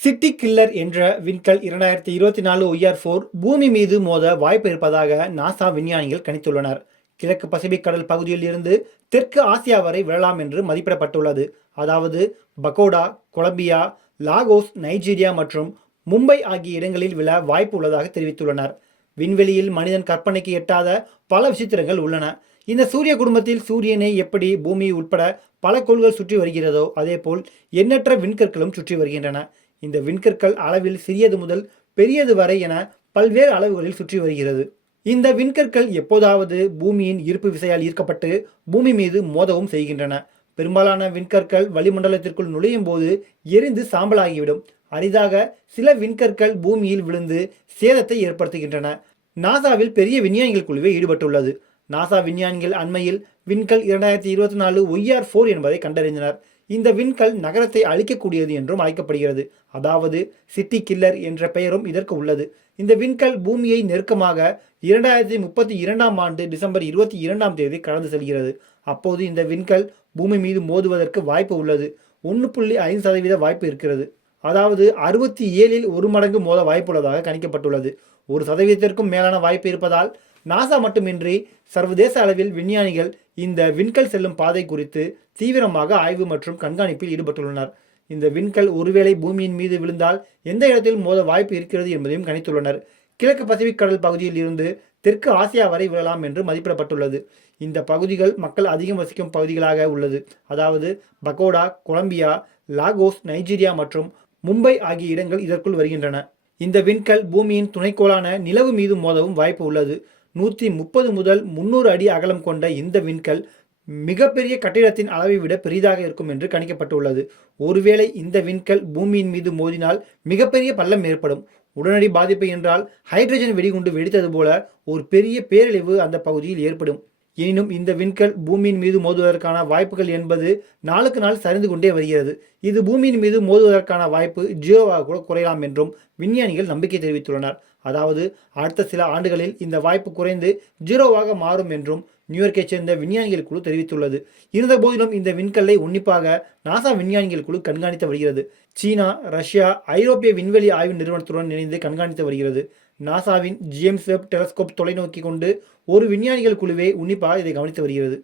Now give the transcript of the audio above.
City killer என்ற விண்கல் 2024 OR-4 பூமி மீது மோத வாய்ப்பு இருப்பதாக நாசா விஞ்ஞானிகள் கணித்துள்ளனர். கிழக்கு பசிபிக் கடல் பகுதியில் இருந்து தெற்கு ஆசியா வரை விழலாம் என்று மதிப்பிடப்பட்டுள்ளது. அதாவது பகோடா, கொலம்பியா, லாகோஸ், நைஜீரியா மற்றும் மும்பை ஆகிய இடங்களில் விழ வாய்ப்பு உள்ளதாக தெரிவித்துள்ளனர். விண்வெளியில் மனிதன் கற்பனைக்கு எட்டாத பல விசித்திரங்கள் உள்ளன. இந்த சூரிய குடும்பத்தில் சூரியனை எப்படி பூமி உட்பட பல கோள்கள் சுற்றி வருகிறதோ அதேபோல் எண்ணற்ற விண்கற்களும் சுற்றி வருகின்றன. இந்த விண்கற்கள் அளவில் சிறியது முதல் பெரியது வரை என பல்வேறு அளவுகளில் சுற்றி வருகிறது. இந்த விண்கற்கள் எப்போதாவது பூமியின் ஈர்ப்பு விசையால் ஈர்க்கப்பட்டு பூமி மீது மோதவும் செய்கின்றன. பெரும்பாலான விண்கற்கள் வளிமண்டலத்திற்குள் நுழையும் போது எரிந்து சாம்பலாகிவிடும். அரிதாக சில விண்கற்கள் பூமியில் விழுந்து சேதத்தை ஏற்படுத்துகின்றன. நாசாவில் பெரிய விஞ்ஞானிகள் குழுவே ஈடுபட்டுள்ளது. நாசா விஞ்ஞானிகள் அண்மையில் விண்கல் 2024 OR-4 என்பதை கண்டறிந்தனர். இந்த விண்கல் நகரத்தை அழிக்கக்கூடியது என்றும் அழைக்கப்படுகிறது. அதாவது சிட்டி கில்லர் என்ற பெயரும் இதற்கு உள்ளது. இந்த விண்கல் பூமியை நெருக்கமாக 2032ஆம் ஆண்டு டிசம்பர் 22ஆம் தேதி கடந்து செல்கிறது. அப்போது இந்த விண்கல் பூமி மீது மோதுவதற்கு வாய்ப்பு உள்ளது. 1.5% வாய்ப்பு இருக்கிறது. அதாவது 67இல் 1 மடங்கு மோத வாய்ப்புள்ளதாக கணிக்கப்பட்டுள்ளது. 1%க்கும் மேலான வாய்ப்பு இருப்பதால் நாசா மட்டுமின்றி சர்வதேச அளவில் விஞ்ஞானிகள் இந்த விண்கல் செல்லும் பாதை குறித்து தீவிரமாக ஆய்வு மற்றும் கண்காணிப்பில் ஈடுபட்டுள்ளனர். இந்த விண்கல் ஒருவேளை பூமியின் மீது விழுந்தால் எந்த இடத்தில் மோத வாய்ப்பு இருக்கிறது என்பதையும் கணித்துள்ளனர். கிழக்கு பசிபிக் கடல் பகுதியில் இருந்து தெற்கு ஆசியா வரை விழலாம் என்று மதிப்பிடப்பட்டுள்ளது. இந்த பகுதிகள் மக்கள் அதிகம் வசிக்கும் பகுதிகளாக உள்ளது. அதாவது பகோடா, கொலம்பியா, லாகோஸ், நைஜீரியா மற்றும் மும்பை ஆகிய இடங்கள் இதற்குள் வருகின்றன. இந்த விண்கல் பூமியின் துணைக்கோளான நிலவு மீது மோதவும் வாய்ப்பு உள்ளது. 130 முதல் 300 அடி அகலம் கொண்ட இந்த விண்கல் மிகப்பெரிய கட்டிடத்தின் அளவை விட பெரிதாக இருக்கும் என்று கணிக்கப்பட்டுள்ளது. ஒருவேளை இந்த விண்கல் பூமியின் மீது மோதினால் மிகப்பெரிய பள்ளம் ஏற்படும். உடனடி பாதிப்பு என்றால் ஹைட்ரஜன் வெடிகுண்டு வெடித்தது போல ஒரு பெரிய பேரழிவு அந்த பகுதியில் ஏற்படும். எனினும் இந்த விண்கல் பூமியின் மீது மோதுவதற்கான வாய்ப்புகள் என்பது நாளுக்கு நாள் சரிந்து கொண்டே வருகிறது. இது பூமியின் மீது மோதுவதற்கான வாய்ப்பு 0வாக கூட குறையலாம் என்றும் விஞ்ஞானிகள் நம்பிக்கை தெரிவித்துள்ளனர். அதாவது அடுத்த சில ஆண்டுகளில் இந்த வாய்ப்பு குறைந்து 0வாக மாறும் என்றும் நியூயார்க்கை சேர்ந்த விஞ்ஞானிகள் குழு தெரிவித்துள்ளது. இருந்தபோதிலும் இந்த விண்கல்லை உன்னிப்பாக நாசா விஞ்ஞானிகள் குழு கண்காணித்து வருகிறது. சீனா, ரஷ்யா, ஐரோப்பிய விண்வெளி ஆய்வு நிறுவனத்துடன் இணைந்து கண்காணித்து வருகிறது. நாசாவின் ஜேம்ஸ் வெப் டெலஸ்கோப் தொலைநோக்கி கொண்டு ஒரு விஞ்ஞானிகள் குழுவே உன்னிப்பாக இதை கவனித்து வருகிறது.